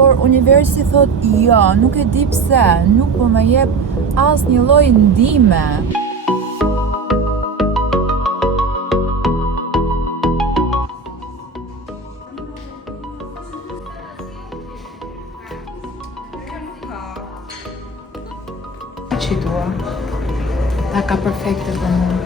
por universi thot jo, nuk e di pse, nuk po më jep asnjë lloj ndihme. Që dua? Ta ka perfekte për mua.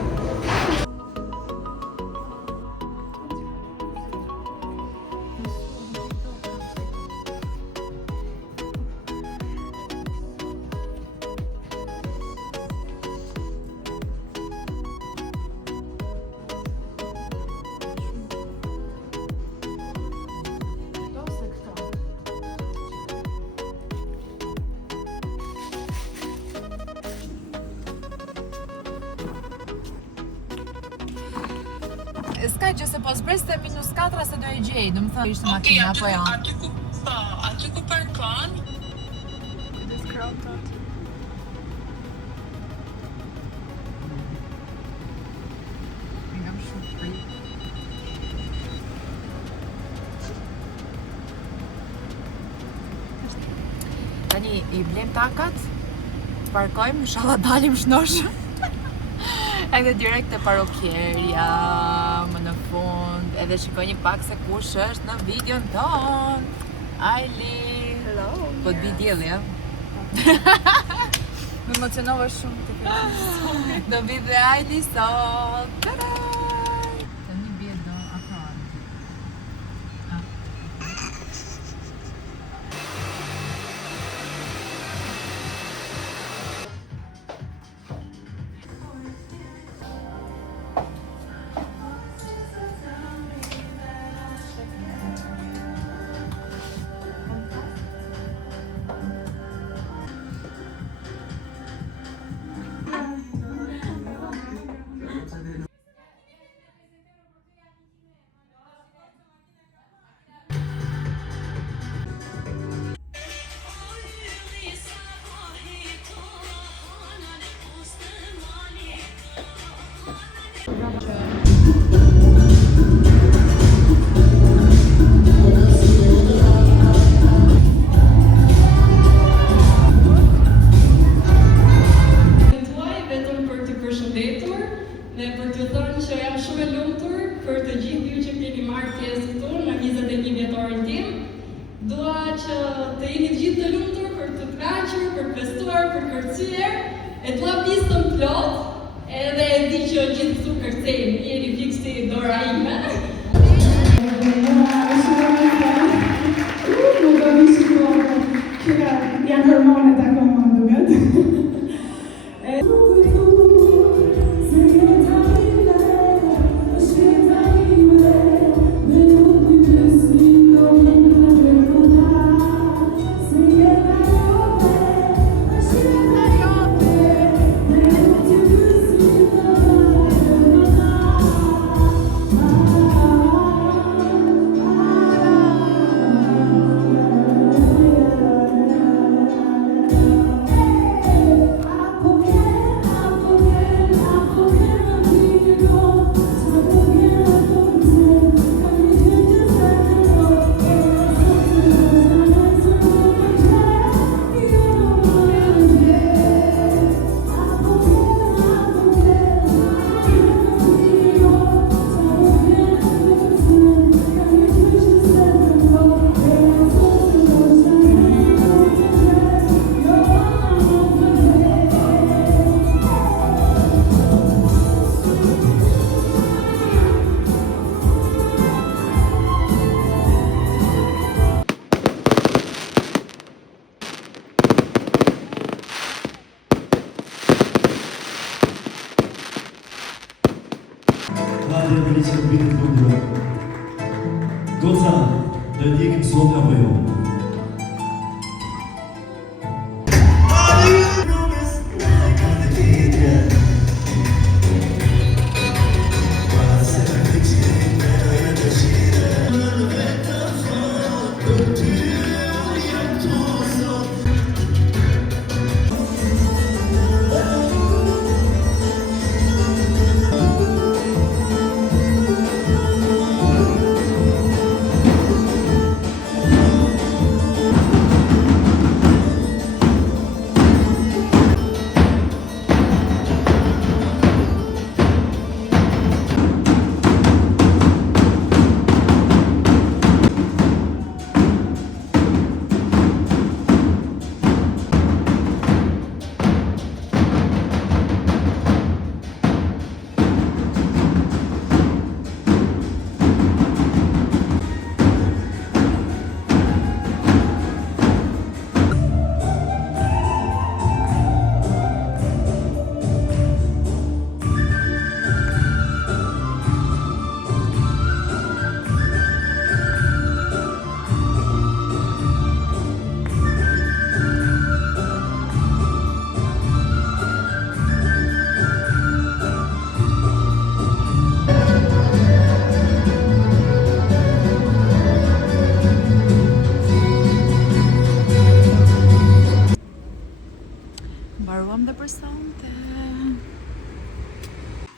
S'ka gjë se po zbreste minus 4 se do e gjej, do më thënë ishte makina, apo jo? Aty ku parkon. Kujdes kratat. Jam shumë frikë. Tani i blem takat, parkojmë, inshallah dalim shnosh. Edhe direkt te parokjerja, më në fund, edhe shikojni pak se kush është në videon ton. Aili. Hello. Po të bi dielli, ja? Më emocionova shumë të kërë. Do vi dhe Aili sot. Tada! Tani bie do afrohen. Dhe për të thënë që jam shumë e lumtur për të gjithë ju që keni marrë pjesë këtu në 21 vjetorin tim. Dua që të jeni të gjithë të lumtur për të kënaqur, për të festuar, për kërcyer. E dua pistën plot, edhe e di që gjithë këtu kërcejmë, jeni fiks si dora ime. Janë hormonet akoma duket. Hajde velice vidim dobro. Goca, da ndjekim sot apo jo?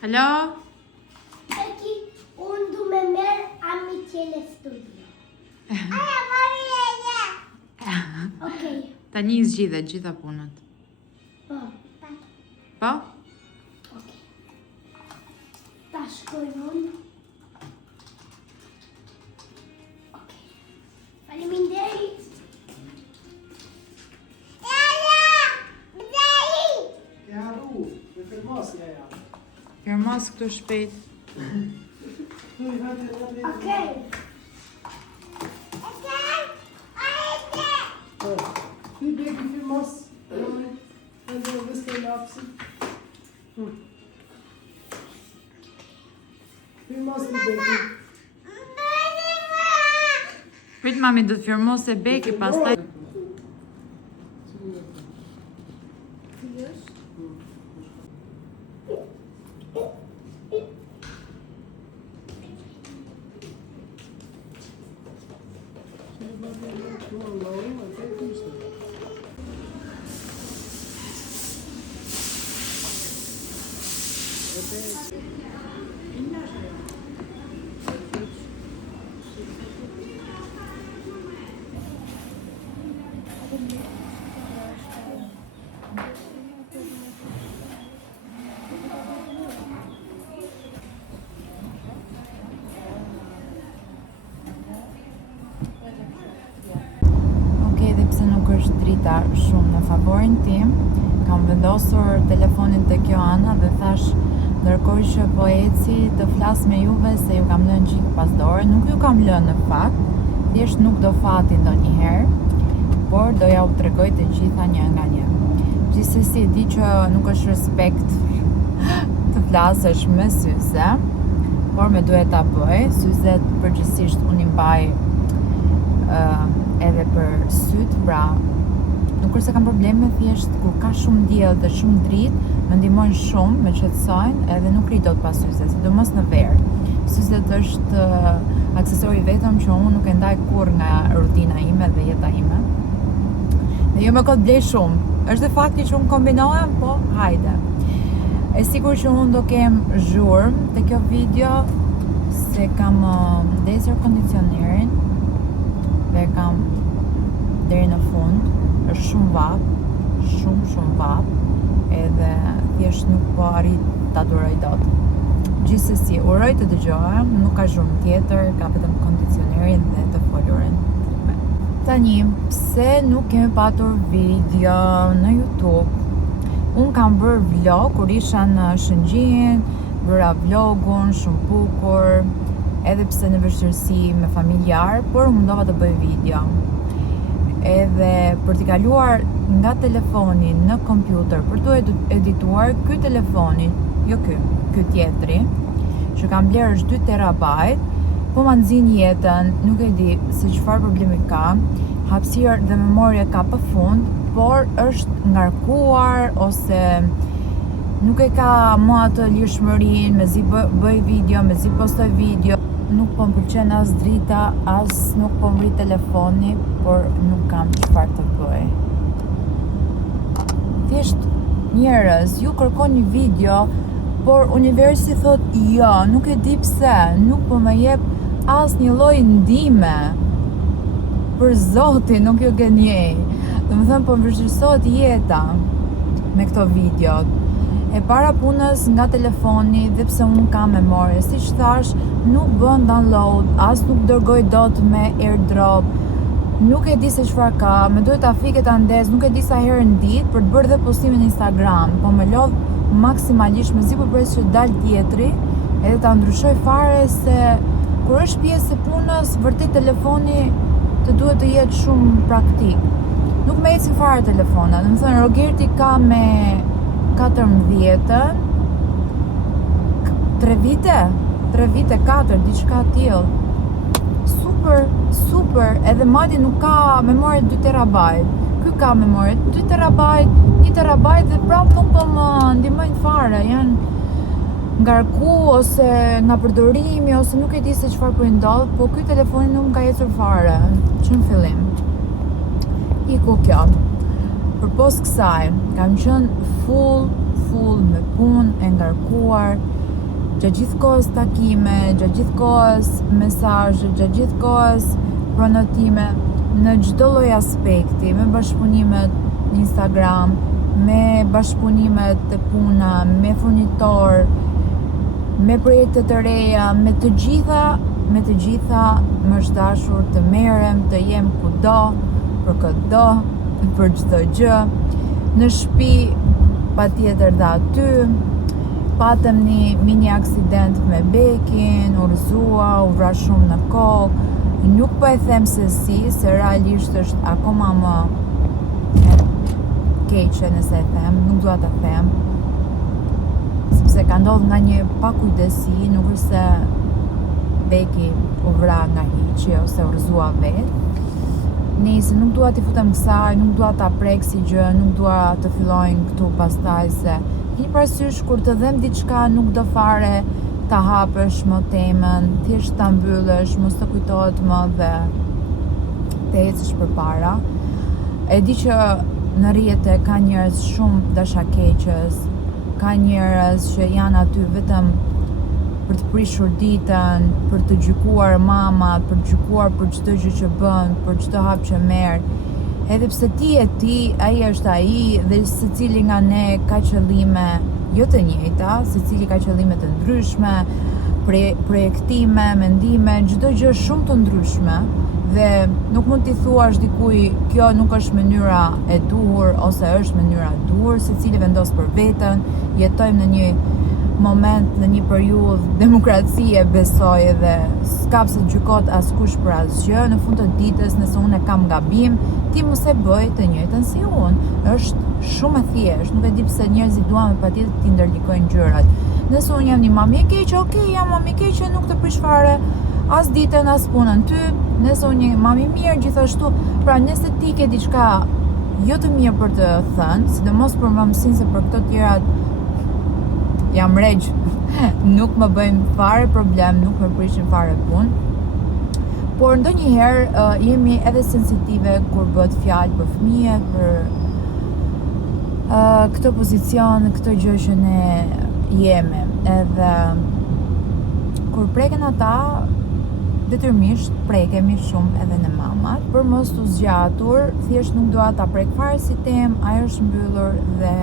Alo? Eki, unë du me merë Amiqele studio. Aja, marrë e. Okej. Tani zgjidhe gjitha punët. Po. Po? Okej. Ta shkoj unë. Okej. Faleminderit. Ja harru, me filmos nga ja. Firmos këtu shpejt. Okej. Ti beki filmos. Edhe vëste lapsi. Filmos ti beki. Prit mami do të firmos e beki, pastaj edhe pse nuk është drita shumë në favorin tim, kam vendosur telefonin te kjo ana dhe thash ndërkohë që po eci të flas me juve se ju kam lënë çik pas dore. Nuk ju kam lënë në fakt, thjesht nuk do fati ndonjëherë, por do ja u tregoj të gjitha një nga një. Gjithsesi di që nuk është respekt të flasësh me syze, por me duhet ta bëj. Syzet përgjithsisht unë i mbaj edhe për syt, pra nuk është se kam probleme, thjesht kur ka shumë diell dhe shumë dritë, më ndihmojnë shumë, më qetësojnë edhe nuk ri dot pas syze, sidomos në verë. Syzet është aksesori vetëm që unë nuk e ndaj kurrë nga rutina ime dhe jeta ime. Dhe jo më kot blej shumë. Është fakti që unë kombinohem, po hajde. E sigur që unë do kem zhurmë te kjo video se kam ndezur kondicionerin dhe kam deri në fund, është shumë vap, shumë vap, edhe thjesht nuk po arrit ta duroj dot. Gjithsesi, uroj të dëgjohem, nuk ka zhurmë tjetër, ka vetëm kondicionerin dhe të folurin. Tani, pse nuk kemi patur video në YouTube? Unë kam bërë vlog kur isha në Shëngjin, bëra vlogun shumë bukur, edhe pse në vështirësi me familjar, por mundova të bëj video. Edhe për t'i kaluar nga telefoni në kompjuter për t'u edituar, ky telefoni, jo ky tjetri, që kam bler është 2 terabajt, po ma nxin jetën, nuk e di se çfarë problemi ka, hapësirë dhe memorie ka pafund, por është ngarkuar ose nuk e ka më atë lirshmërinë, mezi bëj video, mezi postoj video. Nuk po m'pëlqen as drita, as nuk po m'rri telefoni, por nuk kam çfarë të bëj. Thjesht njerëz, ju kërkoni video, por universi thot jo, nuk e di pse, nuk po më jep asnjë lloj ndihme. Për zotin, nuk ju gënjej. Domethënë po vështirësohet jeta me këto videot. E para punës nga telefoni, dhe pse unë kam memorie, siç thash, nuk bën download, as nuk dërgoj dot me AirDrop. Nuk e di se çfarë ka, më duhet ta fikë ta ndez, nuk e di sa herë në ditë për të bërë dhe postime në Instagram, po më lodh maksimalisht, mezi po pres që dal tjetri, edhe ta ndryshoj fare se kur është pjesë e punës, vërtet telefoni të duhet të jetë shumë praktik. Nuk më ecin fare telefona, domethënë Rogerti ka me 14-ën, 3 vite, 4, diçka tillë. Super, edhe madje nuk ka memorie 2 terabajt. Ky ka memorie 2 terabajt, 1 terabajt dhe prap nuk po më ndihmojnë fare, janë ngarku ose nga përdorimi ose nuk e di se çfarë po i ndodh, po ky telefoni nuk më ka ecur fare, që në fillim. Iku kjo. Përpos kësaj, kam qenë full me punë e ngarkuar, gjatë gjithë kohës takime, gjatë gjithë kohës mesazhe, gjatë gjithë kohës pronotime në çdo lloj aspekti, me bashkëpunimet në Instagram, me bashkëpunimet të puna, me furnitor, me projekte të reja, me të gjitha më është dashur të merrem, të jem kudo, për këdo, për çdo gjë. Në shtëpi patjetër dhe aty. Patëm një mini aksident me Bekin, u rrëzua, u vra shumë në kokë. Nuk po e them se si, se realisht është akoma më keqe nëse e them, nuk dua ta them. Sepse ka ndodhur nga një pakujdesi, nuk është se Beki u vra nga hiçi ose u rrëzua vetë. Nëse nuk dua t'i futem kësaj, nuk dua ta prek si gjë, nuk dua të fillojnë këtu pastaj se një parasysh kur të dhem diçka nuk do fare ta hapësh më temën, thjesht ta mbyllësh, mos të kujtohet më dhe të ecësh përpara. E di që në rrjete ka njerëz shumë dashakeqës, ka njerëz që janë aty vetëm për të prishur ditën, për të gjykuar mamat, për të gjykuar për çdo gjë që bën, për çdo hap që merr. Edhe pse ti e ti, ai është ai dhe secili nga ne ka qëllime jo të njëjta, secili ka qëllime të ndryshme, projektime, mendime, çdo gjë shumë të ndryshme dhe nuk mund t'i thuash dikujt kjo nuk është mënyra e duhur ose është mënyra e duhur, secili vendos për veten. Jetojmë në një moment, në një periudhë demokracie besoj dhe s'ka pse të gjykot askush për asgjë. Në fund të ditës, nëse unë kam gabim, ti mos e bëj të njëjtën si unë. Është shumë e thjeshtë, nuk e di pse njerëzit duan patjetër të ndërlikojnë gjërat. Nëse unë jam një mami e keqe, okay, jam mami e keqe, nuk të prish fare as ditën as punën ty. Nëse unë një mami mirë, gjithashtu, pra nëse ti ke diçka jo të mirë për të thënë, sidomos për mamësinë se për këto tjerat jam regj, nuk më bëjnë fare problem, nuk më prishin fare punë. Por ndonjëherë jemi edhe sensitive kur bëhet fjalë për fëmijë, për këtë pozicion, këtë gjë që ne jemi. Edhe kur preken ata, detyrimisht prekemi shumë edhe në mamat. Për mos u zgjatur, thjesht nuk dua ta prek fare si temë, ajo është mbyllur dhe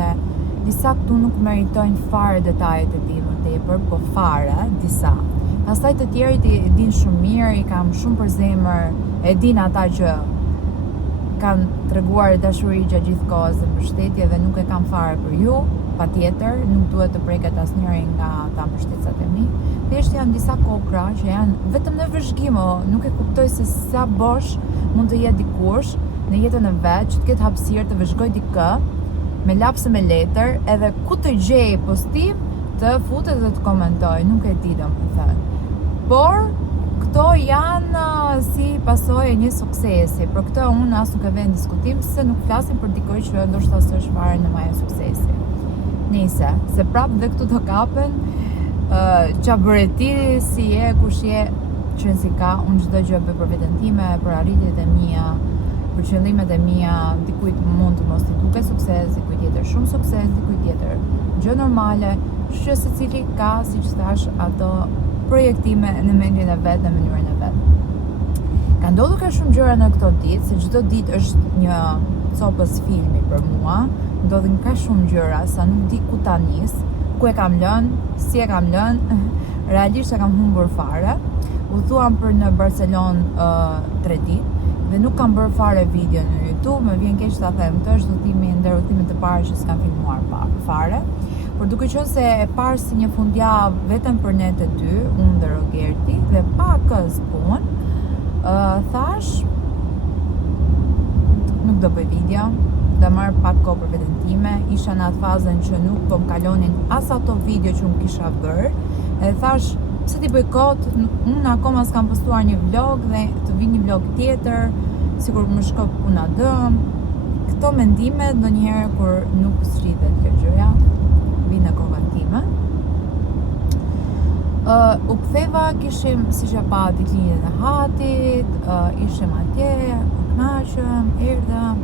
disa këtu nuk meritojnë fare detajet e tij më tepër, po fare disa. Pastaj të tjerit i din shumë mirë, i kam shumë për zemër, e din ata që kanë treguar dashuri gjatë gjithë kohës dhe mbështetje dhe nuk e kam fare për ju, patjetër, nuk duhet të preket asnjëri nga ata mbështetësat e mi. Thjesht janë disa kokra që janë vetëm në vëzhgim, nuk e kuptoj se sa bosh mund të jetë dikush në jetën e vet që të ketë hapësirë të vëzhgoj dikë me lapse me letër, edhe ku të gjej postim të futet dhe të komentoj, nuk e di domethënë. Por këto janë si pasojë e një suksesi. Për këtë unë as nuk e vë në diskutim se nuk flasim për dikoj që ndoshta s'është fare në majë suksesi. Nëse, se prapë dhe këtu të kapen qa bëre ti, si je, kush je, qenë si ka, unë çdo gjë bëj për veten time, për arritjet e mia, për qëllimet e mia. Dikujt mund të mos t'i duket sukses, dikujt tjetër shumë sukses, dikujt tjetër gjë normale, që secili ka, siç thash, ato projektime në mendjen e vet, në mënyrën e vet. Ka ndodhur ka shumë gjëra në këto ditë, se çdo ditë është një copës filmi për mua. Ndodhin ka shumë gjëra, sa nuk di ku ta nis, ku e kam lënë, si e kam lënë, realisht e kam humbur fare. U thuam për në Barcelonë 3 ditë dhe nuk kam bërë fare video në YouTube, më vjen keq ta them, këtë është udhëtimi ndër udhëtimet e para që s'kam filmuar fare. Por duke qenë se e parë si një fundjavë vetëm për ne të dy, unë dhe Rogerti, dhe pakës punë, thash nuk do bëj video, do marr pak kohë për veten time. Isha në atë fazën që nuk po më kalonin as ato video që unë kisha bërë. Edhe thash, pse ti bëj kot, unë akoma s'kam postuar një vlog dhe të vi një vlog tjetër, sikur më shko puna dëm. Këto mendime ndonjëherë kur nuk zgjidhet kjo gjëja, vi në kokën time. U ktheva, kishim siç e pa ditëlindjen e Hatit, ishim atje, u kënaqëm, erdhëm.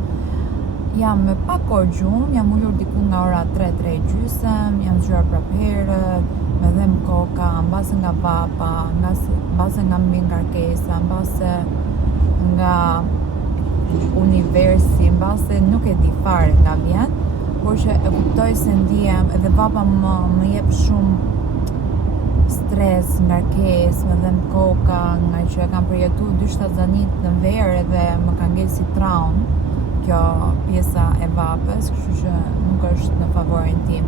Jam me pak orë gjumë, jam ulur diku nga ora 3:30, jam zgjuar prapë herët, me dhem koka, mbase nga papa, mbase nga mbi ngarkesa, mbase nga universi, mbase nuk e di fare nga vjen, por që e kuptoj se ndihem edhe papa më jep shumë stres, ngarkesë, më dhem koka, nga që e kam përjetu 2-7 zanit në verë dhe më ka ngel si traumë kjo pjesa e vapës, kështu që nuk është në favorin tim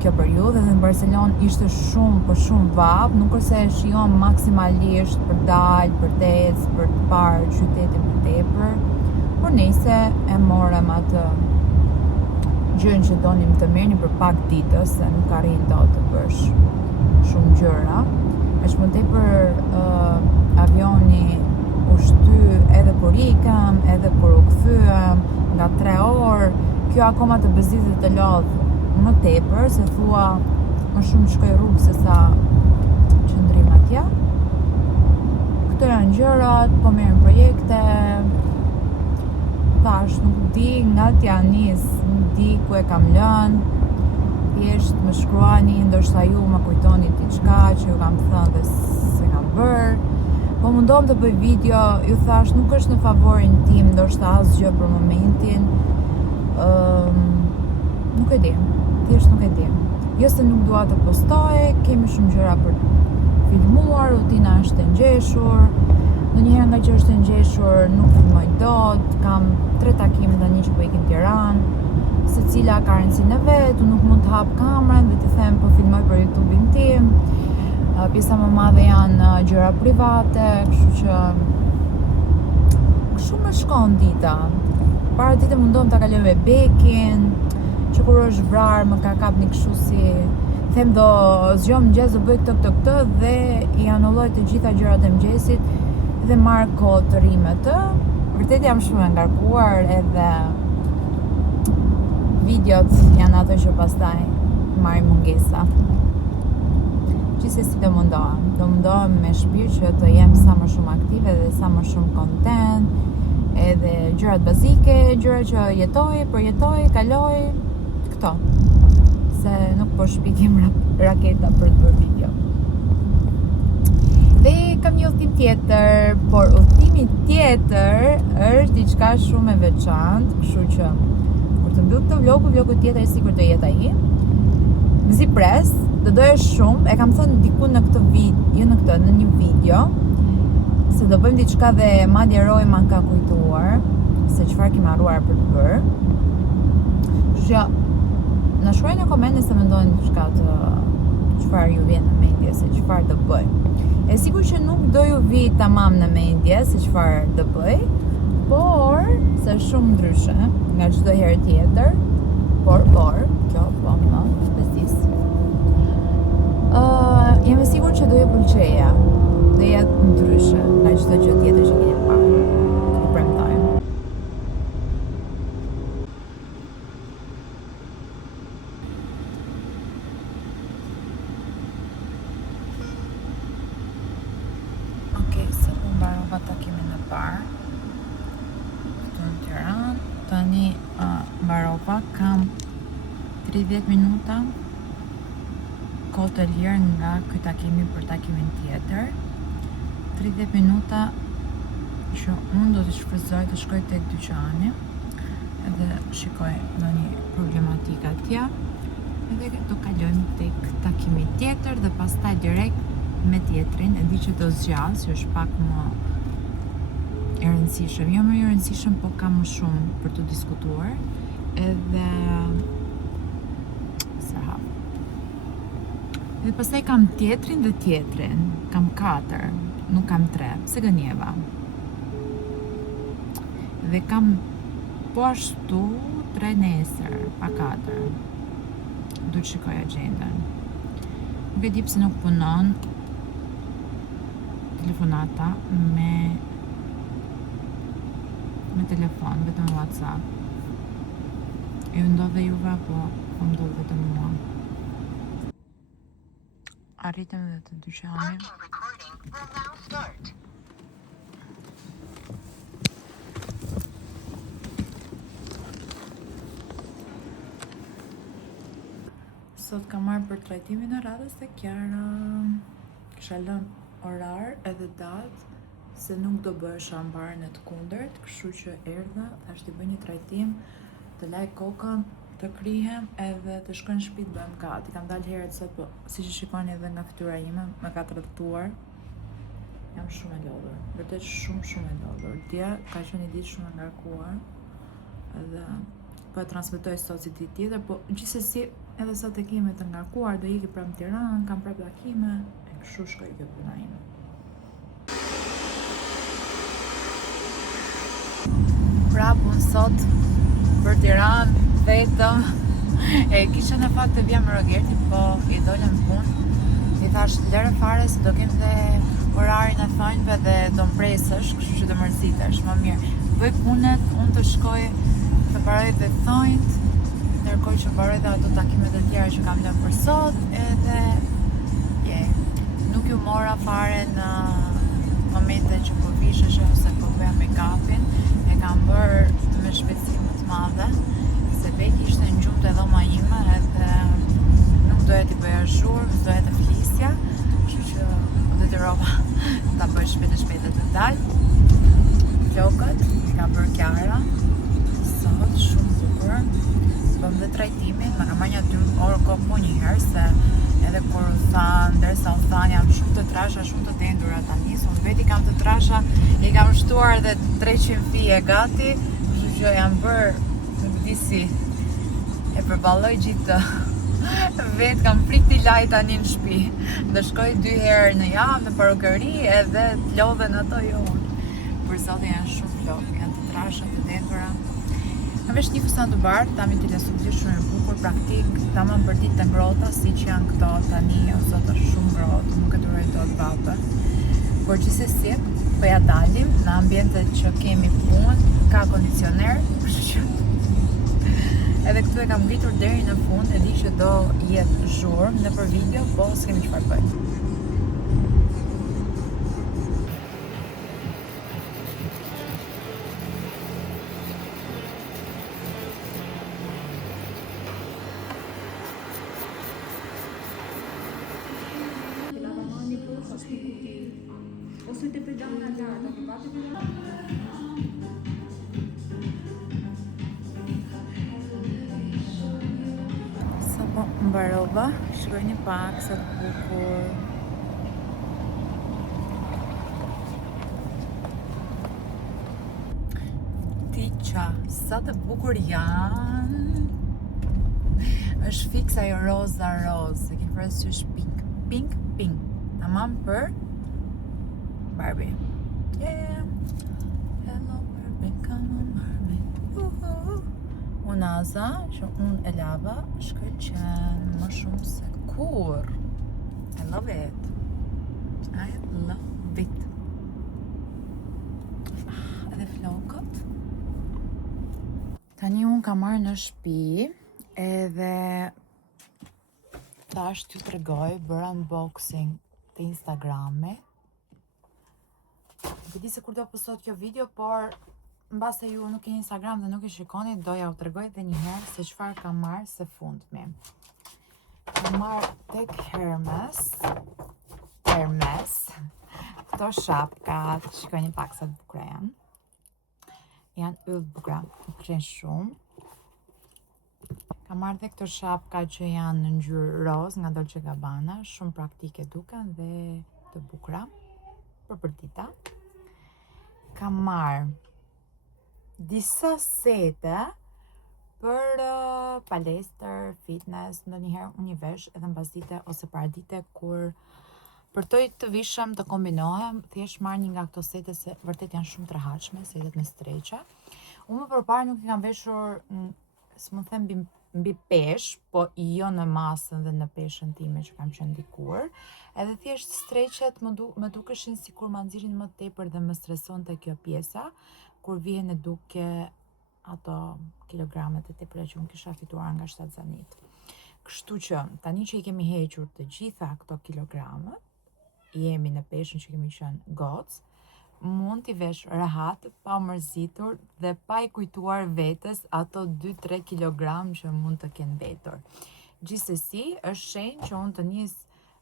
kjo periudhë. Dhe në Barcelonë ishte shumë vap, nuk është se e shijon maksimalisht për dalë, për të ecë, për të parë qytetin për tepër, por nëse e morëm atë gjën që donim të merrni për pak ditës, se nuk arrin dot të bësh shumë gjëra. Është më tepër avioni u shty edhe kur ikëm, edhe kur u kthyem, nga 3 orë, kjo akoma të bezdisë të lodh më tepër, se thua më shumë shkoj rrugë se sa qëndrim atje. Këto janë gjërat, po merrem projekte, tash nuk di nga t'ja nis, nuk di ku e kam lënë, thjesht më shkruani, ndoshta ju më kujtoni diçka që ju kam thënë dhe se kam bërë. Po mundohem të bëj video, ju thash nuk është në favorin tim, ndoshta asgjë për momentin. Nuk e di, thjesht nuk e di. Jo se nuk dua të postoj, kemi shumë gjëra për filmuar, rutina është e ngjeshur. Ndonjëherë nga që është e ngjeshur nuk filmoj dot, kam 3 takime tani që po ikim në Tiranë, secila ka rëndësinë e vet, unë nuk mund të hap kamerën dhe të them po filmoj për YouTube-in tim. Pjesa më madhe janë gjëra private, kështu që kështu më shkon dita. Para dite mundohem ta kaloj me bekin, që kur është vrarë më ka kapni kështu si them do zgjom mëngjes do bëj këtë dhe i anulloj të gjitha gjërat e mëngjesit dhe marr kohë të ri me të. Vërtet jam shumë e ngarkuar edhe videot janë ato që pastaj marrin mungesa. Gjithsesi do mundohem me shpirt që të jem sa më shumë aktive dhe sa më shumë content, edhe gjërat bazike, gjëra që përjetoj, kaloj, këto. Se nuk po shpikim raketa për të bërë video. Dhe kam një udhtim tjetër, por udhtimi tjetër është diçka shumë e veçantë, kështu që kur të mbyll këtë vlogu tjetër sikur të jetë ai. Mzi pres, do doja shumë, e kam thënë diku në këtë video, në një video, se do bëjmë diçka dhe madje Roy ma ka kujtuar se çfarë kemi harruar për të bërë. Kështu që na shkruani në komente se mendoni diçka të çfarë ju vjen në mendje se çfarë do bëj. E sigur që nuk do ju vi tamam në mendje se çfarë do bëj, por se shumë ndryshe nga çdo herë tjetër, por kjo po më besis. Jam e sigur që do ju pëlqeja, do jetë ndryshe nga çdo gjë tjetër që keni parë. Ju premtoj. Se po mbarova takimin e parë këtu në Tiranë. Tani mbarova, kam 30 minuta kohë të lirë nga ky takimi për takimin tjetër. 30 minuta që unë do të shfrytëzoj të shkoj tek dyqani edhe shikoj ndonjë problematikë atje, edhe do kalojmë tek takimi tjetër dhe pastaj direkt me tjetrin, e di që do zgjallë, që është pak më e rëndësishëm. Jo më e rëndësishëm, po kam më shumë për të diskutuar. Edhe Dhe pastaj kam tjetrin dhe tjetrin. Kam 4, nuk kam 3, pse gënjeva. Dhe kam po ashtu 3 nesër, pa 4. Duhet shikoj agjendën. Nuk e di pse nuk punon telefonata me telefon, vetëm WhatsApp. Ju ndodhe juve, po ndodhe vetëm mua. Arritëm dhe të dyqani. Sot kam marrë për trajtimin e radhës të Kiara. Kisha lënë orar edhe datë se nuk do bëhesha ambarën e të kundërt, kështu që erdha, thash t'i bëj një trajtim, të laj kokën, të krihem edhe të shkoj në shtëpi të bëhem gati. Kam dalë herët sot, po siç e shikoni edhe nga fytyra ime, më ka tradhtuar. Jam shumë e lodhur, vërtet shumë e lodhur. Dje ka qenë një ditë shumë e ngarkuar edhe po e transmetoj sot si ditë tjetër, po gjithsesi edhe sot e kemi të ngarkuar, do iki prapë në Tiranë, kam prapë takime, e kështu shkoj kjo puna ime. Prapë unë sot për Tiranë vetëm e kisha në fakt të vija me Rogertin, po i dolem punë. I thash lere fare se do kem dhe orarin e thonjve dhe do mpresësh, kështu që do mërzitesh, më mirë. Bëj punët, unë të shkoj të mbaroj dhe thonjt, ndërkohë që mbaroj dhe ato takimet e tjera që kam lënë për sot, edhe nuk ju mora fare në momente që po visheshe ose po bëja make-upin, e kam bërë me shpejtësi më të madhe, se Beki ishte në gjumë të dhoma ime edhe nuk doja t'i bëja zhurë, nuk doja të flisja, kështu që detyrova ta bëj shpejt e të dalë. Flokët i ka bërë Kiara sot, shumë bukur. Bëm dhe trajtimin, më ka marrë një 2 orë kohë po një herë, se edhe kur u thanë, ndërsa u thanë jam shumë të trasha, shumë të dendura tani, se unë veti kam të trasha, i kam shtuar edhe 300 fije gati, kështu që jam bërë, nuk di si e përballoj gjithë vetë, kam frikë t'i laj tani në shtëpi. Do shkoj 2 herë në javë në parukëri edhe të lodhen ato jo unë. Për zotin janë shumë flokë, janë të trasha, të dendura. Kam vesh një fustan të bardhë, tam i të lesubli shumë e bukur, praktik, tamam për ditë të ngrota, si që janë këto tani, o sot është shumë ngrohtë, nuk e duroj të vape. Por gjithsesi, po ja dalim në ambientet që kemi punë, ka kondicioner, kështu që edhe këtu e kam ngritur deri në fund, e di që do jetë zhurmë në për video, po s'kemi çfarë bëj. Sa po mbarova, shikojni pak sa të bukur. Tiqa, sa të bukur janë. Është fix ajo roza, e ke parasysh pink. Tamam për Barbie. Yeah. Hello Barbie, come on Barbie. Unaza, që unë e lava, shkëlqen më shumë se kur. I love it. Edhe flokët. Tani unë kam marrë në shtëpi edhe tash t'ju tregoj, bëra unboxing të Instagramit. Nuk e di se kur do postohet kjo video, por mbas se ju nuk keni Instagram dhe nuk e shikoni, doja u tregoj edhe një herë se çfarë kam marrë së fundmi. Kam marrë tek Hermes këto shapkat, shikojni pak sa të bukura janë. Janë yll bukura, më pëlqejnë shumë. Kam marrë dhe këto shapka që janë në ngjyrë roz nga Dolce Gabbana, shumë praktike duken dhe të bukura për përdita. Kam marrë disa sete për palestër, fitness, ndonjëherë unë i vesh edhe mbasdite ose paradite kur përtoj të vishëm, të kombinohem, thjesht marrë një nga këto sete se vërtet janë shumë të rehatshme, setet me streqa. Unë më përpara nuk i kam veshur, s'më them mbi pesh, po jo në masën dhe në peshën time që kam qenë dikur. Edhe thjesht streqet më dukeshin sikur ma nxirin më tepër dhe më stresonte kjo pjesa, kur vihen e duke ato kilogramet e tepëra që unë kisha fituar nga shtatzanit. Kështu që tani që i kemi hequr të gjitha këto kilogramet, jemi në peshën që kemi qenë gocë, mund t'i vesh rehat, pa mërzitur dhe pa i kujtuar vetes ato 2-3 kilogram që mund të kenë mbetur. Gjithsesi, është shenjë që unë të nis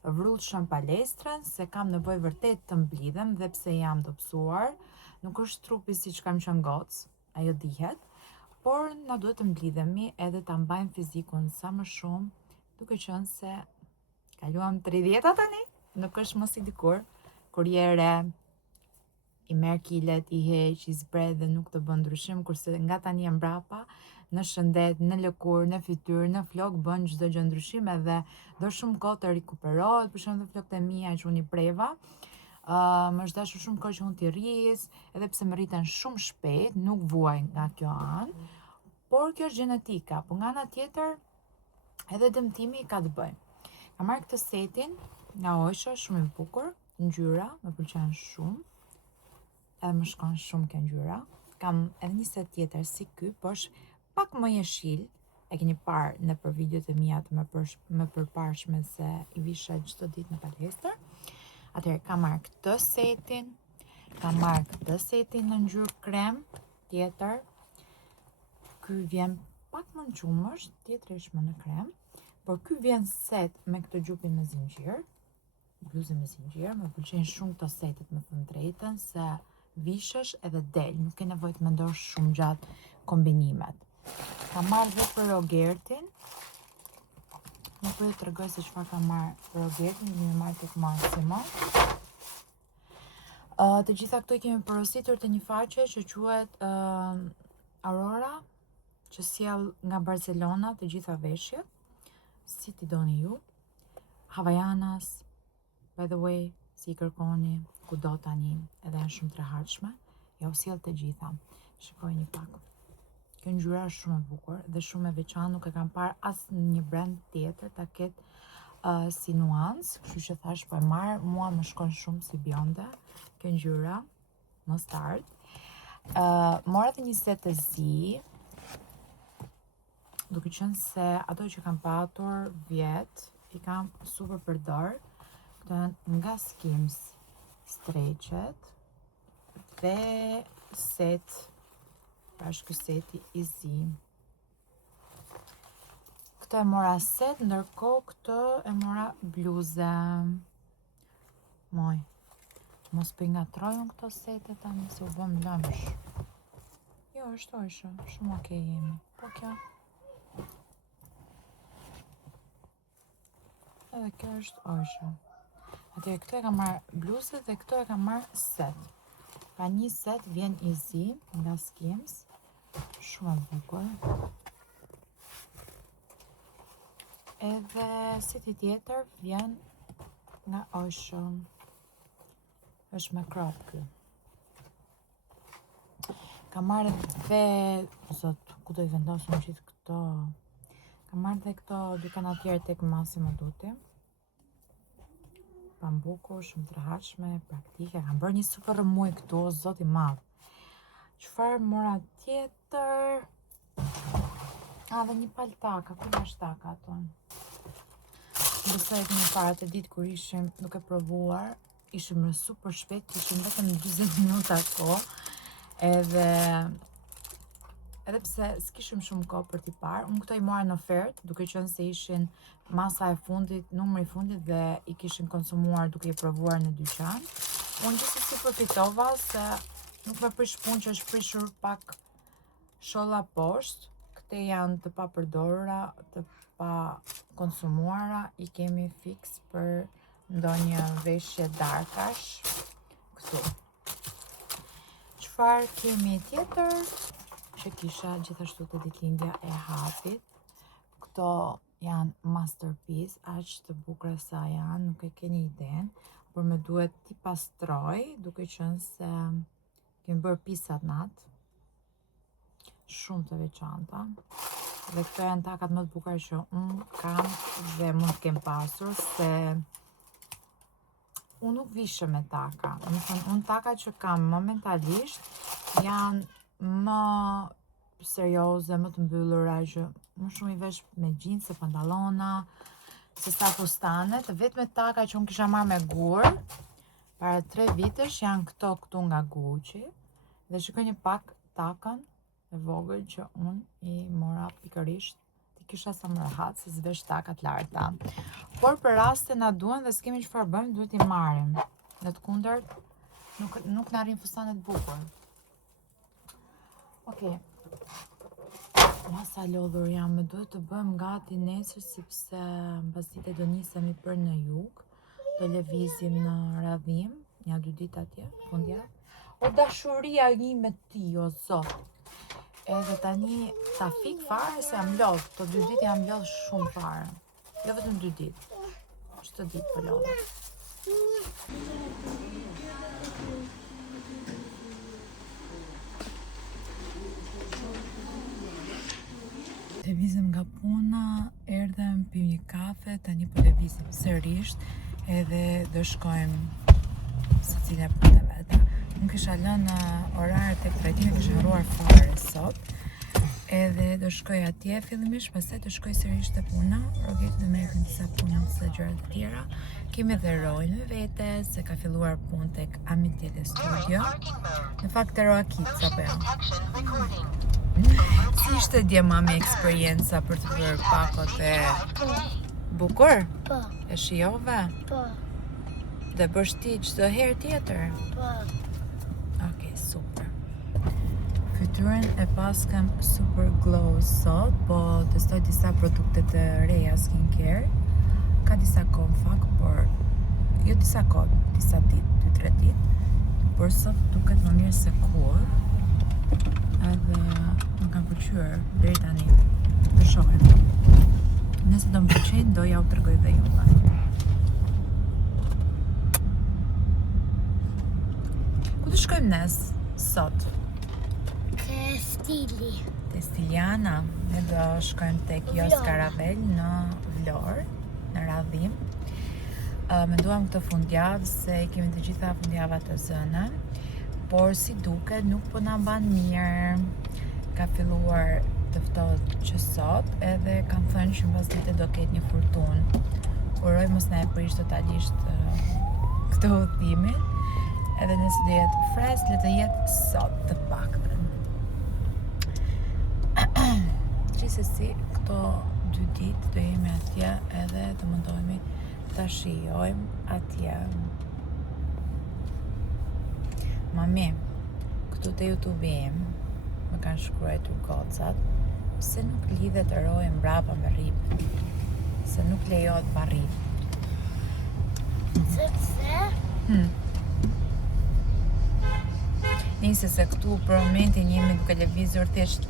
vrullshëm palestrën, se kam nevojë vërtet të mblidhem dhe pse jam dobësuar, nuk është trupi siç kam qenë gocë, ajo dihet, por na duhet të mblidhemi edhe ta mbajmë fizikun sa më shumë, duke qenë se kaluam 30 tani, nuk është mos i dikur, kur je re, i merr kilet, i heq, i zbret dhe nuk të bën ndryshim, kurse nga tani e mbrapa, në shëndet, në lëkurë, në fytyrë, në flok bën çdo gjë ndryshim edhe do shumë kohë të rikuperohet, për shembull flokët e mia që unë i preva. Më është dashur shumë kohë që unë t'i rris, edhe pse më rriten shumë shpejt, nuk vuaj nga kjo anë, por kjo është gjenetika, por nga ana tjetër edhe dëmtimi ka të bëjë. Kam marrë këtë setin nga Oysha, shumë i bukur, ngjyra, më pëlqen shumë. Edhe më shkon shumë kjo ngjyra. Kam edhe një set tjetër si ky, por është pak më jeshil. E keni parë nëpër videot e mia të më përparshme se i visha çdo ditë në palestër. Atëherë kam marrë këtë setin, kam marrë këtë setin në ngjyrë krem tjetër. Ky vjen pak më në qumësht, tjetri është më në krem, por ky vjen set me këtë gjupin me zinxhir, bluzën me zinxhir. Më pëlqejnë shumë këto setet, me thënë drejtën, se vishesh edhe del, nuk ke nevojë të mendosh shumë gjatë kombinimet. Kam marrë dhe për Rogertin. Nuk po ju tregoj se çfarë kam marrë për Rogertin, një marrë tek Massimo. Të gjitha këto i kemi porositur të një faqe që quhet Aurora, që sjell nga Barcelona të gjitha veshjet, si t'i doni ju. Havajanas, by the way, si i kërkoni, kudo tani, edhe janë shumë të rehatshme, ja u sjell të gjitha. Shikoj një pak. Kjo ngjyra është shumë e bukur dhe shumë e veçantë, nuk e kam parë as në një brand tjetër ta ketë si nuancë, kështu që thash po e marr, mua më shkon shumë si bjonde kjo ngjyra, mustard. Mora edhe një set të zi, duke qenë se ato që kam patur vjet, i kam super përdor. Këto janë nga Skims streqet dhe set, pra është ky seti i zi. Këtë e mora set, ndërkohë këtë e mora bluze. Moj, mos po i ngatroj unë këto sete tani, se u bëm lëmsh. Jo, është Oysha, shumë okej jemi. Po kjo. Edhe kjo është Oysha. Atëherë këto e kam marrë bluze dhe këto e kam marrë set. Pra një set vjen i zi nga Skims, shumë e bukur. Edhe seti tjetër vjen nga Oysha. Është me crop ky. Kam marrë dhe, zot, ku do i vendosëm gjithë këto? Kam marrë dhe këto dyqana tjerë tek Massimo Dutti. Pambukur, shumë të rehatshme, praktike. Kam bërë një super rëmuj këtu, zot i madh. Çfarë mora tjetër? Dhe një paltaka, ku është taka ato? Besoj një parë të ditë kur ishim duke provuar, ishim në super shpejt, ishim vetëm 40 minuta kohë, edhe pse s'kishim shumë kohë për t'i parë, unë këto i mora në ofertë, duke qenë se ishin masa e fundit, numri i fundit dhe i kishin konsumuar duke i provuar në dyqan. Unë gjithsesi përfitova se nuk më prish punë që është prishur pak sholla poshtë. Këte janë të papërdorura, të pa konsumuara, i kemi fix për ndonjë veshje darkash. Këtu. Çfarë kemi tjetër? Që kisha gjithashtu të ditëlindja e Hapit. Këto janë masterpiece, aq të bukura sa janë, nuk e keni iden, por më duhet t'i pastroj, duke qenë se kemi bërë pisat natë, shumë të veçanta. Dhe këto janë takat më të bukura që unë kam dhe mund të kem pasur, se unë nuk vishem me taka. Unë takat që kam momentalisht janë më serioze, më të mbyllura, që më shumë i vesh me xhinse, pantallona, se sa fustanet. Vetëm taka që unë kisha marrë me gur para 3 vitesh janë këto këtu nga Gucci. Dhe shikojeni pak takën e vogël që unë i mora pikërisht, t'i kisha sa më rahat, se s'vesh takat larta. Por për raste na duan dhe s'kemi çfarë bëjmë, duhet i marrim. Në të kundërt, nuk na arrin fustanet bukur. Okej. Ma sa lodhur jam, më duhet të bëm gati nesër sepse mbasdite do nisemi për në jug. Do lëvizim në radhim, ja 2 ditë atje, fundjavë. O dashuria ime ti, o zot. Edhe tani ta fik fare se jam lodh, to 2 ditë jam lodh shumë fare. Jo vetëm 2 ditë, çdo ditë po lodh. Lëvizim nga puna, erdhem, pim një kafe, tani po lëvizim sërish, edhe do shkojmë secila për të vetë. Nuk isha lënë orare tek trajtimi, kisha harruar fare sot. Edhe do shkoj atje fillimisht, pastaj do shkoj sërish te puna. Rogeti do merret disa punë se gjëra të tjera. Kemi edhe Roin me vete, se ka filluar punë tek Amitjete Studio. Në fakt te Roakit sapo jam. Si ishte dje mami eksperjenca për të bërë pakot e bukur? Po, E shijove? po, Dhe bësh ti çdo herë tjetër? po. Okej, super. Fytyrën e pas kam super glow sot, po testoj disa produkte të reja skincare. Ka disa kohë në fakt, por jo disa kohë, disa ditë, 2-3 ditë. Por sot duket më mirë se kur. Edhe më kanë pëlqyer deri tani. Do shohim. Nëse do më pëlqejnë, do ja u tregoj dhe juve. Ku të shkojmë nes sot? Te stili. Te Stiliana, ne do shkojmë tek Jos Karavel në Vlorë, në radhim. Menduam këtë fundjavë se i kemi të gjitha fundjavat të zëna, por si duket nuk po na mban mirë. Ka filluar të ftohet që sot, edhe kam thënë që mbasdite do ketë një furtunë. Uroj mos na e prish totalisht këtë udhimin. Edhe nëse do jetë freskë, le të jetë sot të paktën. Gjithsesi, këto 2 ditë do jemi atje edhe të mundohemi ta shijojmë atje. Mami, këtu te YouTube-im më kanë shkruar gocat, pse nuk lidhet Roe mbrapa me rrip? Se nuk lejohet pa rrip. Sepse? Nise se këtu për momentin jemi duke lëvizur thjesht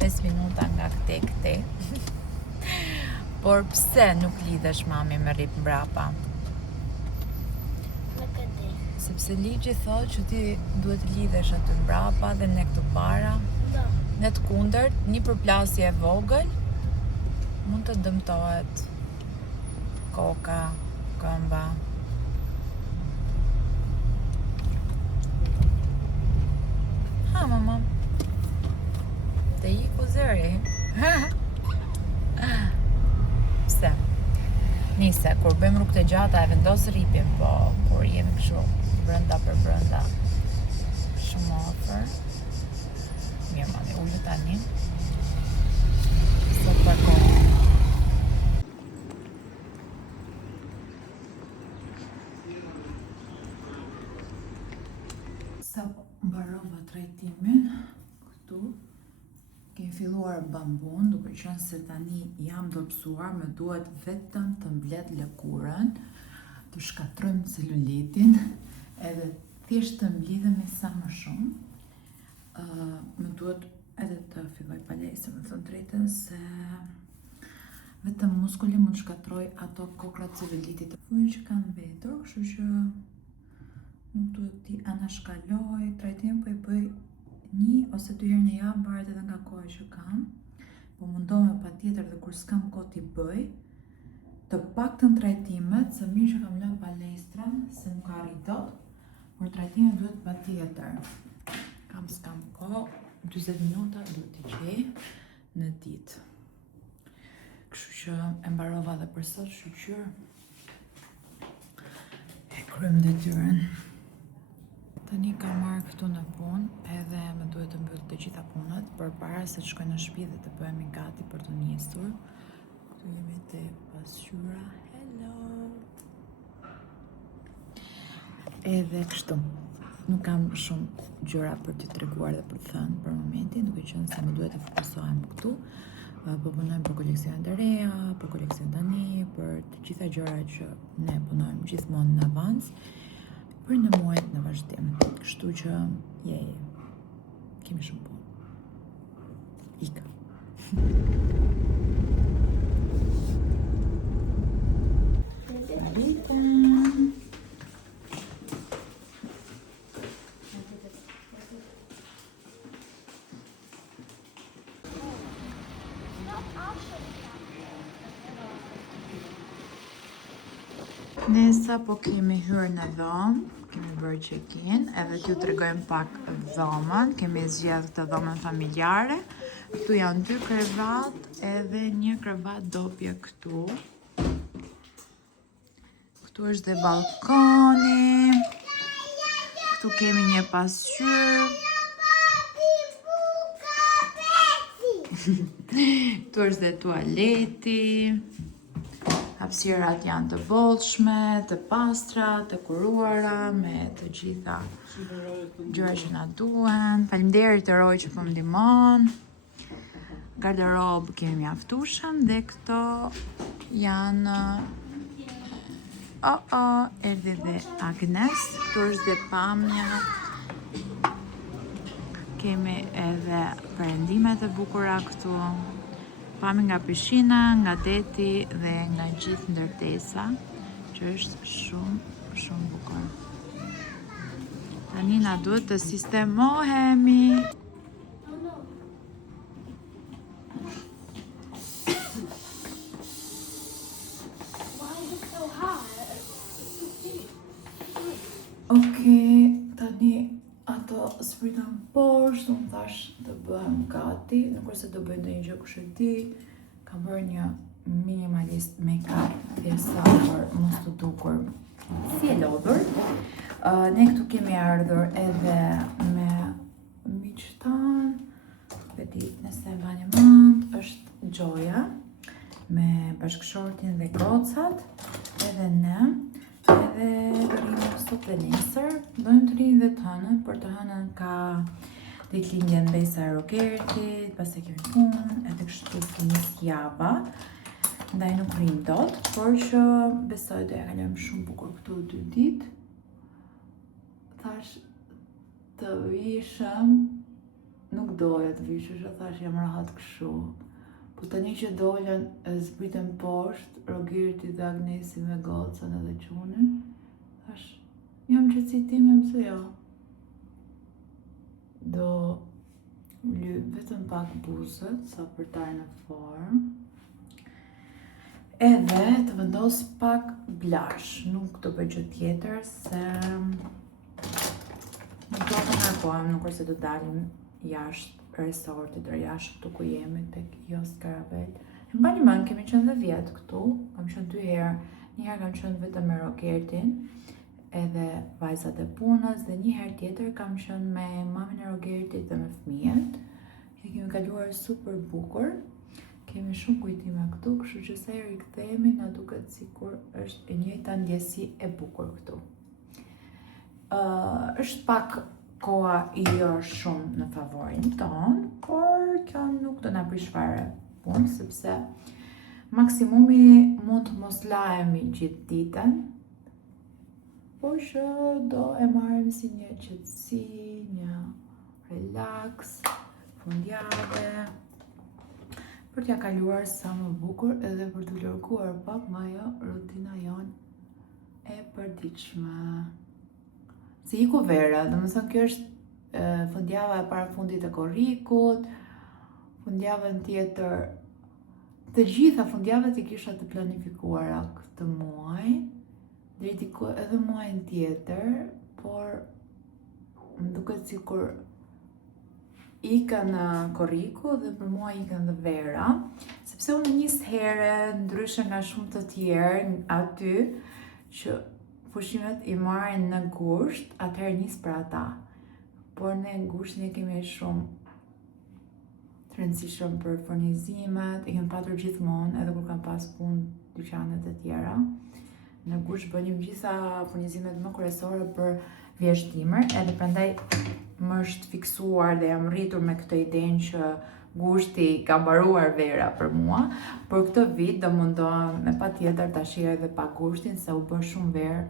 5 minuta nga këtej. Por pse nuk lidhesh mami me rrip mbrapa? Nuk e di. Sepse ligji thotë që ti duhet të lidhesh aty mbrapa dhe ne këtu para. Do. Në të kundërt, një përplasje e vogël mund të dëmtohet koka, këmba. Ha, mama. Te iku zëri. Pse? Nise, kur bëjmë rrugë të gjata e vendos rripin, po kur jemi kështu brenda për brenda shumë afër. Mirë, mami, ullu tani. Sot parkohem. Sa mbarova trajtimin këtu, kemi filluar bambun, duke qenë se tani jam dobësuar, më duhet vetëm të mbledh lëkurën, të shkatrojmë celulitin, edhe thjesht të mblidhemi sa më shumë. Më duhet edhe të filloj palesër, më thënë drejtën, se vetëm muskuli mund shkatroj ato kokrat celulitit të fundit që kanë mbetur, kështu që nuk duhet t'i anashkaloj trajtimin, po i bëj 1 ose 2 herë në javë, varet edhe nga koha që kam. Po mundohem patjetër dhe kur s'kam kohë t'i bëj të paktën trajtimet, se mirë që kam lënë palestrën, se nuk arri dot, por trajtimet duhet patjetër. S'kam kohë, 40 minuta duhet t'i gjej në ditë. Kështu që e mbarova dhe për sot, shqyr. E kryem detyrën. Tani ka marrë këtu në punë edhe më duhet të mbyll të gjitha punët përpara se të shkoj në shtëpi dhe të bëhemi gati për të nisur. Këtu jemi te pasqyra. Hello. Edhe kështu. Nuk kam shumë gjëra për t'i treguar dhe për të thënë për momentin, duke qenë se më duhet të fokusohem këtu. Po punojmë për koleksionet e reja, për koleksionet tani, për të gjitha gjërat që ne punojmë gjithmonë në avans. Për në muajt në vazhdim, kështu që kemi shumë punë. Ika. Ne sa po kemi hyrë në dhomë, kemi bërë check-in, edhe t'ju tregojmë pak dhomën, kemi zgjedhë këtë dhomën familjare. Këtu janë 2 krevat edhe 1 krevat dopje këtu. Këtu është dhe balkoni. Këtu kemi një pasqyrë. Këtu është dhe tualeti. Hapësirat janë të bollshme, të pastra, të kuruara, me të gjitha gjërat që na duhen. Faleminderit Roj që po më ndihmon. Garderobë kemi mjaftueshëm dhe këto janë erdhi dhe Agnes. Këtu është dhe pamja. Kemi edhe perëndimet e bukura këtu. Pami nga pishina, nga deti dhe nga gjithë ndërtesa, që është shumë bukur. Tani na duhet të sistemohemi. Okej, tani ato s'pritën poshtë, unë thash të bëhem gati, nuk është se do bëjmë ndonjë gjë kush e di. Kam bërë një minimalist make-up thjesa për mos të dukur si e lodhur. Ne këtu kemi ardhur edhe me miqtan, veti nëse e mbani mend, është Gjoja me bashkëshortin dhe gocat, edhe ne. Edhe do rrimë sot dhe nesër, dojmë të rrimë dhe të hënën, për të hënën ka ditëlindjen Besa e Rogertit, pas e kemi punë, edhe kështu finis java, ndaj nuk rrimë dot, por që besoj do ja kalojmë shumë bukur këtu 2 ditë. Thash të vishëm, nuk doja të vishësh, thash jam rahat kështu. Po tani që dollën zbritën poshtë, Rogerti dhe Agnesi me gocën edhe qunin, thash, jam qëtësi time pëse jo. Do ly vetëm pak buzët, sa për taj në formë. Edhe të vendos pak blash, nuk të bëj gjë tjetër, se nuk do të ngarkohem, nuk është se do dalim jashtë resortit, jashtë këtu ku jemi, tek Jos Karabel. E mbani mend, kemi qenë dhe vjetë këtu, kam qenë 2 herë, një herë kam qenë vetëm me Rogertin, edhe vajzat e punës, dhe një herë tjetër kam qenë me mamin e Rogertit dhe me fëmijët. Kemi kaluar super bukur, kemi shumë kujtime këtu, kështu që sa herë i kthehemi na duket sikur është e njëjta ndjesi e bukur këtu. Është pak koha jo shumë në favorin ton, por kjo nuk do na prish fare punë, sepse maksimumi mund të mos lahemi gjithë ditën, por që do e marrim si një qetësi, një relax, fundjavë, për t'ja kaluar sa më bukur edhe për të larguar pak nga ajo rutina jonë e përditshme. Si iku vera, domethënë kjo është fundjava e para fundit e korrikut, fundjavën tjetër, të gjitha fundjavat i kisha të planifikuara këtë muaj, deri diku edhe muajin tjetër, por më duket sikur ikën korriku dhe për mua ikën dhe vera, sepse unë njës herë, ndryshe nga shumë të tjerë aty, që pushimet i marrin në gusht, atëherë nis për ata. Por ne gushtin e kemi shumë të rëndësishëm për furnizimet, e kemi patur gjithmonë edhe kur kam pas punë dyqanet e tjera. Në gusht bënim gjitha furnizimet më kryesore për vjeshtimer, edhe prandaj më është fiksuar dhe jam rritur me këtë idenë që gushti ka mbaruar vera për mua, por këtë vit do mundohem me patjetër ta shijoj edhe pa gushtin se u bë shumë verë,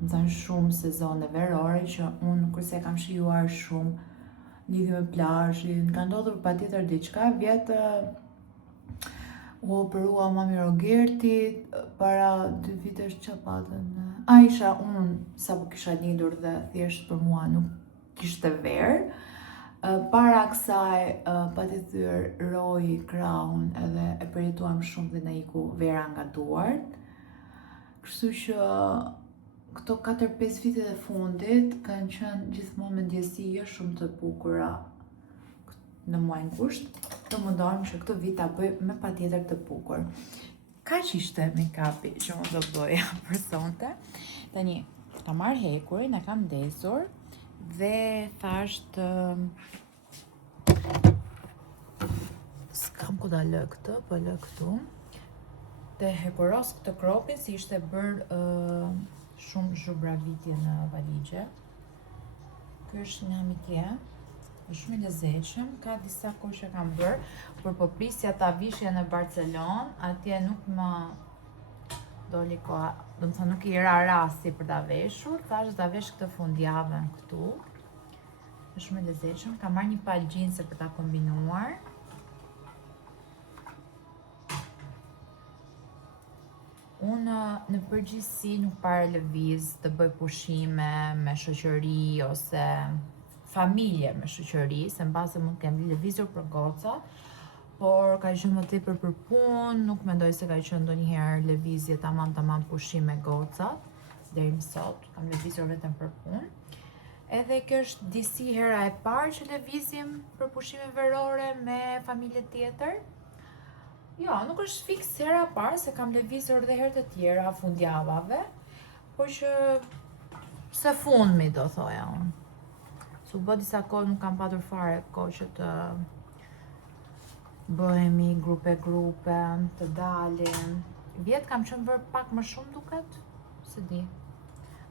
më thënë shumë sezone verore që unë kurse kam shijuar shumë lidhje me plazhin, ka ndodhur patjetër diçka, vjet u operua mami Rogerti para 2 vitesh që patën. Isha unë sapo kisha lindur dhe thjesht për mua nuk kishte verë. Para kësaj patjetër roi krahun edhe e përjetuam shumë dhe na iku vera nga duart. Kështu që këto 4-5 vitet e fundit kanë qenë gjithmonë me ndjesi jo shumë të bukura në muajin gusht. Të mundohem që këtë vit ta bëj me patjetër të bukur. Kaq ishte make-upi që unë do bëja për sonte. Tani, kam marrë hekurin, e kam ndezur dhe thash të s'kam ku ta lë këtë, po lë këtu. Të hekuros këtë kropin si ishte bërë shumë zhubravitje në valigje. Ky është nga Mitje, është shumë i lezetshëm, ka disa kohë që kam bërë, por po prisja ta vishja në Barcelonë, atje nuk më doli koha, do të thonë nuk i ra rasti për ta veshur, thash ta vesh këtë fundjavën këtu. Është shumë i lezetshëm, kam marrë një palë gjinse për ta kombinuar. Unë në përgjithësi nuk para lëviz të bëj pushime me shoqëri ose familje me shoqëri, se mbase mund të kem lëvizur për goca, por ka qenë më tepër për punë, nuk mendoj se ka qenë ndonjëherë lëvizje tamam pushim me gocat, deri më sot kam lëvizur vetëm për punë. Edhe kjo është disi hera e parë që lëvizim për pushime verore me familje tjetër. Jo, nuk është fiks hera e parë, se kam lëvizur dhe herë të tjera fundjavave, por që se fundmi do thoja unë. Su bë disa kohë nuk kam patur fare kohë që të bëhemi grupe, të dalim. Vjet kam qenë bërë pak më shumë duket, se di.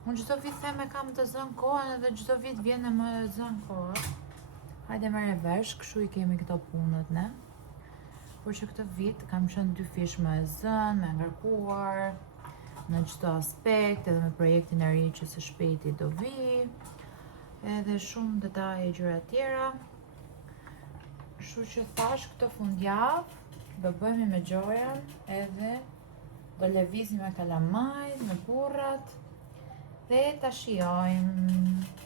Unë çdo vit them e kam të zënë kohën edhe çdo vit vjen e më zënë kohën. Hajde merre vesh, kështu i kemi këto punët ne. Por që këtë vit kam qenë 2 fish më e zënë, me ngarkuar në çdo aspekt, edhe me projektin e ri që së shpejti do vi, edhe shumë detaje gjëra tjera. Kështu që thash këtë fundjavë do bëhemi me Gjojan edhe do lëvizim me kalamajt, me burrat dhe ta shijojmë.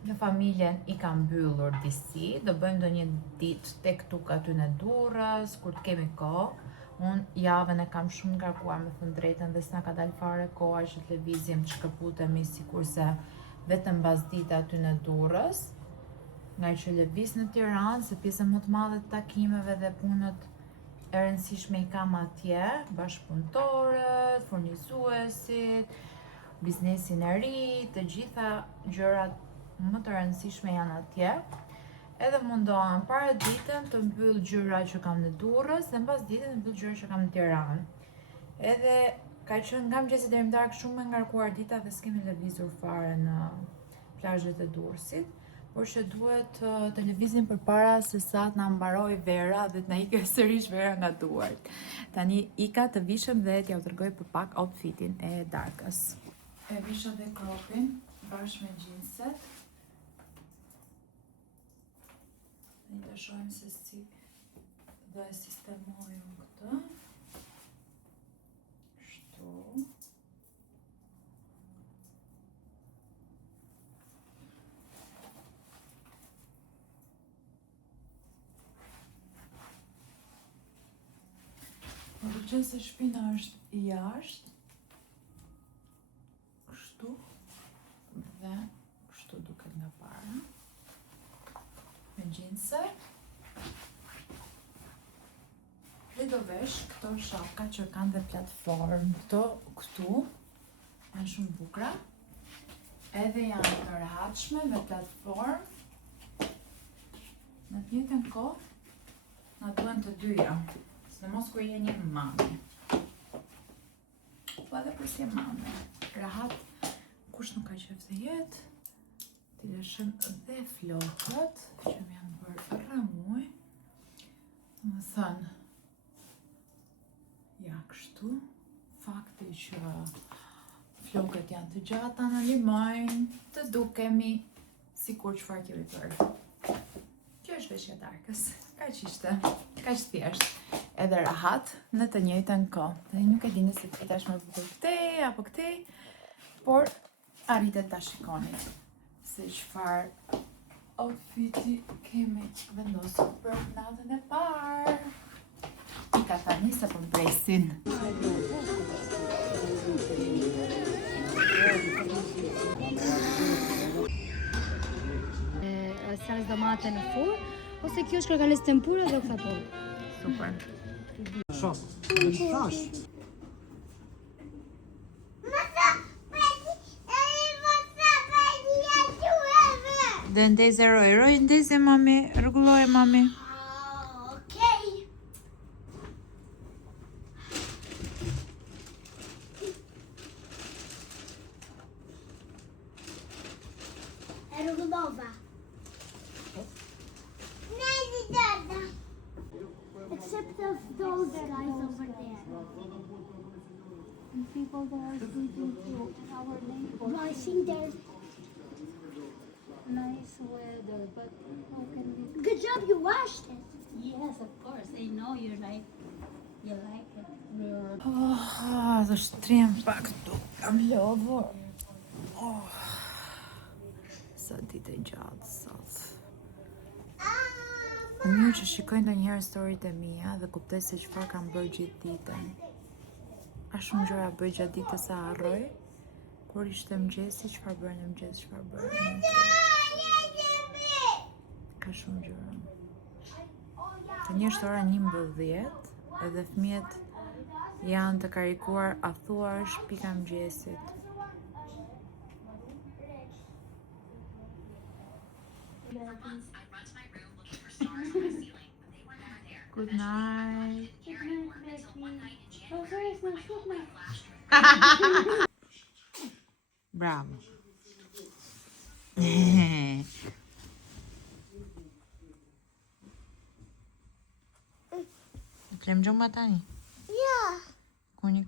Në familjen i kam mbyllur disi, do bëjmë ndonjë ditë tek tuk aty në Durrës, kur të kemi kohë. Unë javën e kam shumë ngarkuar me thënë drejtën dhe s'na ka dalë fare koha që të lëvizim të shkëputemi sikurse vetëm mbasditë aty në Durrës. Nga që lëviz në Tiranë, se pjesën më të madhe të takimeve dhe punët e rëndësishme i kam atje, bashkëpunëtorët, furnizuesit, biznesin e ri, të gjitha gjërat më të rëndësishme janë atje. Edhe mundohem para ditën të mbyll gjëra që kam në Durrës dhe mbas ditën të mbyll gjëra që kam në Tiranë. Edhe ka qenë nga mëngjesi deri në darkë shumë e ngarkuar dita dhe s'kemi lëvizur fare në plazhet e Durrësit, por që duhet të lëvizim përpara se sa të na mbaroj vera dhe të na ikë sërish vera nga duart. Tani ika të vishëm dhe t'ja u tregoj për pak outfitin e darkës. E visha dhe kropin bashkë me gjinset. Një të shojmë se si dhe sistemoj unë këtë. Kështu. Më pëlqen se shpina është jashtë. Kështu. Dhe kështu duket nga para. Me gjinse. Dhe do vesh vesh këto shapka që kanë dhe platformë. Këto këtu janë shumë bukra. Edhe janë të rehatshme me platformë. Në të njëjtën kohë na duhen të dyja. Sidomos kur je një mame. Po edhe kur si mame. Rehat, kush nuk ka qef të jetë. Ti lëshën dhe flokët që më janë bërë rëmuj. Më thënë, ja kështu, fakti që flokët janë të gjata në limojnë, të dukemi sikur çfarë kemi bërë. Kjo është veshja darkës, kaq ishte, kaq thjesht. Edhe rahat në të njëjtën kohë. Dhe nuk e dini se ti tash më bukur këtej apo këtej, por arritet ta shikoni se çfarë outfiti kemi vendosur për natën e parë. I ka tani se po mbresin. Salsë domate në furrë, ose kjo është kërkales tempura dhe oktapor. Super. Shoh, tash. Dhe ndeze roj, ndeze mami, rregulloj mami. Okej. E rregullova. Except of those guys over there. And people that are sleeping too. Our neighbors. I think there's nice weather, but how can we? Good job, you washed it. Yes, of course. I know you like it. Dhe shtrim pak tu, kam lodhur. Sa ditë e gjatë sot. Mirë që shikoj ndonjëherë storyt e mia dhe kuptoj se çfarë kam bërë gjithë ditën. A shumë gjëra bëj gjatë ditës sa harroj. Kur ishte mëngjesi, çfarë bëra në mëngjes, çfarë bëra në mëngjes. Ka shumë gjëra. Tani është ora 11 edhe fëmijët janë të karikuar a thuash pika mëngjesit. Good night. Bravo. Klem gjumë tani? Ja. Koni.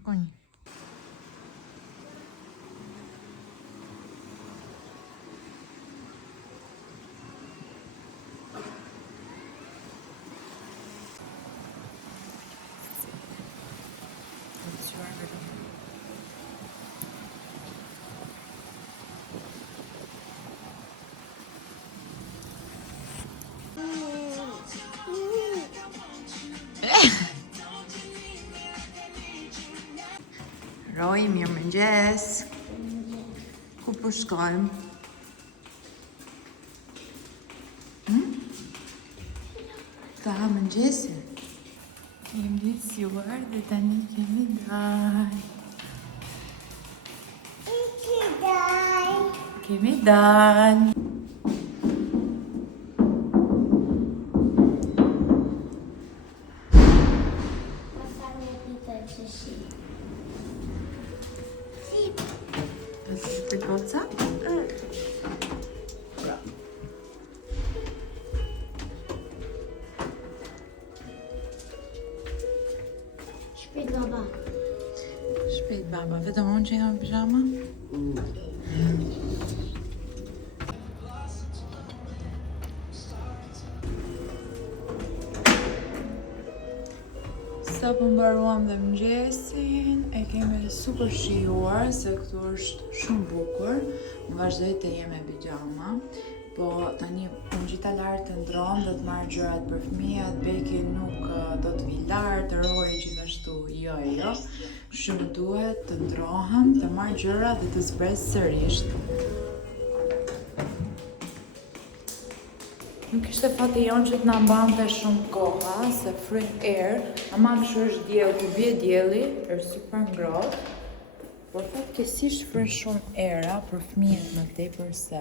Roj, mirë mëngjes. Ku po shkojmë? Ka mëngjesin? Kemi sjuar dhe tani kemi dal. Kemi dal. Të goca? Shpejt baba. Shpejt baba, vetëm unë që jam në pijama? Sa po mbaruam dhe mëngjesin, e kemi super shijuar se këtu është shumë bukur. Më vazhdoj të jem me pijama, po tani unë gjitha lartë të ndronë dhe të marrë gjërat për fëmijët, Beki nuk do të vi lartë, Rori gjithashtu jo. Kështu më duhet të ndrohem, të marrë gjërat dhe të zbres sërish. Nuk ishte fati jonë që t'na mbante shumë koha, se free air, ama kështu është diell, ku bie dielli, është super ngrohtë. Por fatkesisht fry shumë era për fëmijët më tepër se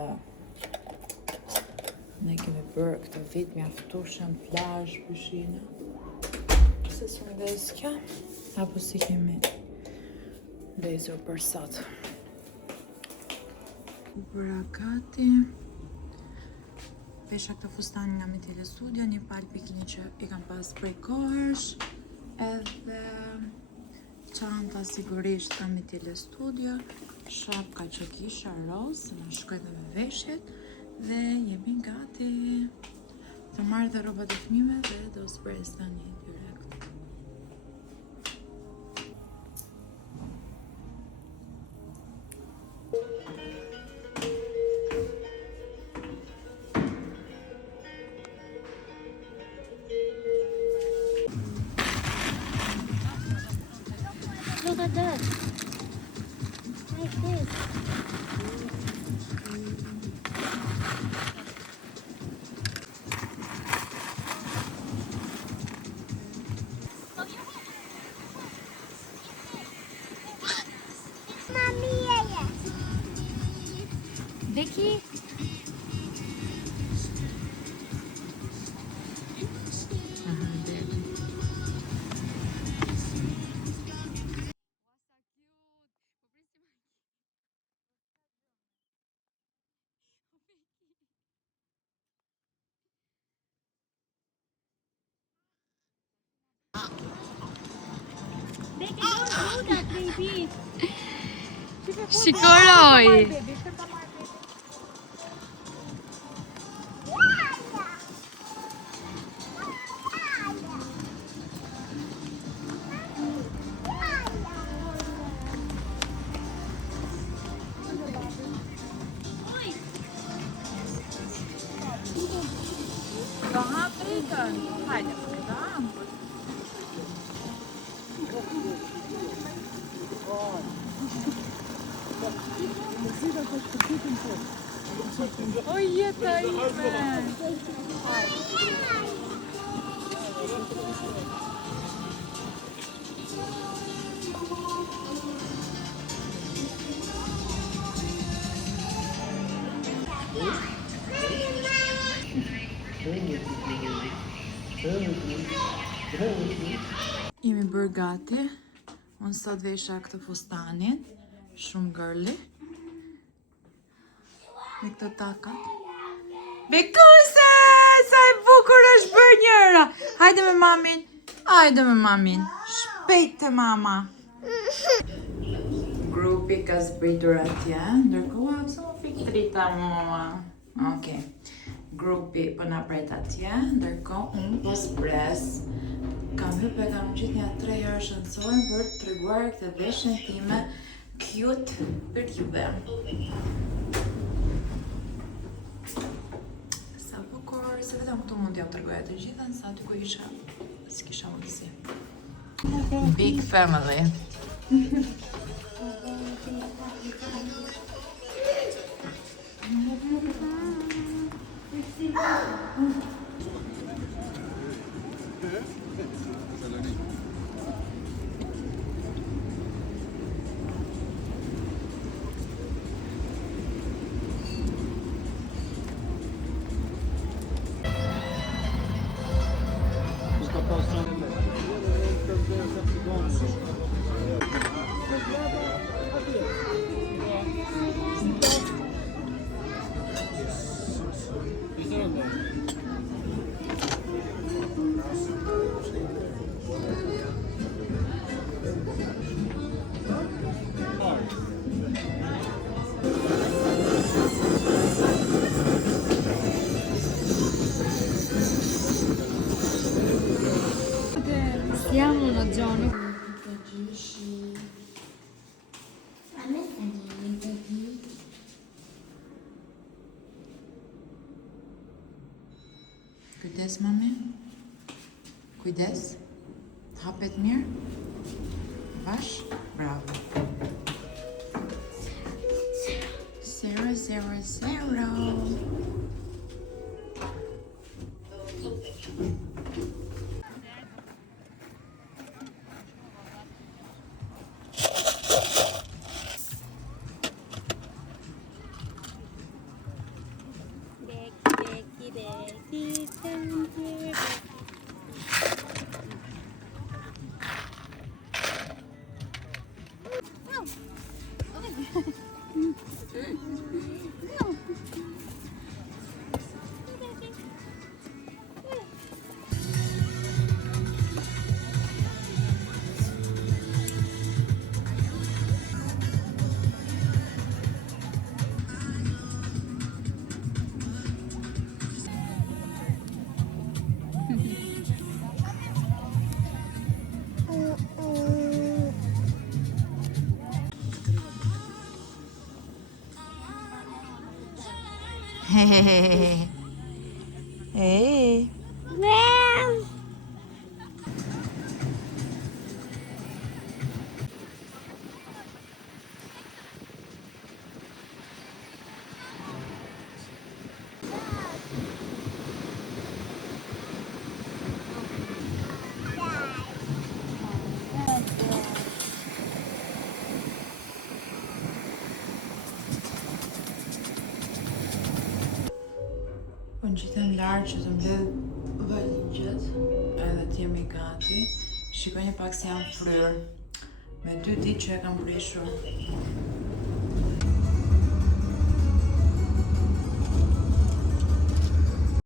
ne kemi bërë këtë vit mjaftueshëm plazh, pishina. Se s'u ndez kjo, apo si kemi ndezur për sot. U bëra gati. Pesha këtë fustanin nga Mitele Studio, një palë pikini që i kam pas prej kohësh, edhe çanta sigurisht nga Mitele Studio, shapka që kisha roz, në shkoj dhe me veshjet, dhe jemi gati të marrë dhe robat e fëmijëve dhe do s'pres tani direkt. Look at that. Like this. Vicky? Vicky, don't do that, baby. Shikoroj! Do hap rritën. Hajde, do hap. O jeta ime! Jemi bërë gati. Unë sot vesha këtë fustanin, shumë girly. Me këtë takat. Bekuse! Sa e bukur është bërë njëra! Hajde me mamin! Hajde me mamin! Shpejt të mama! Grupi ka zbritur atje, ndërkohë pse më fik trita mua. Okej. Grupi po na pret atje, ndërkohë unë po spres. Kam hype, kam gjithë një 3 herë shëndetësore për të treguar këtë veshjen time cute për juve. Sa bukur, se vetëm këtu mund t'ja tregoja të gjithën, sa aty ku isha, s'kisha mundësi. Big family. Siamo una zona. Kujdes, mami. Kujdes. Hapet mirë. Bash. Bravo. 0-0-0. Hey. Unë gjithëm larë që të mbledh valigjet edhe t'jemi gati. Shikoj një pak si jam fryrë me 2 ditë që e kam prishur.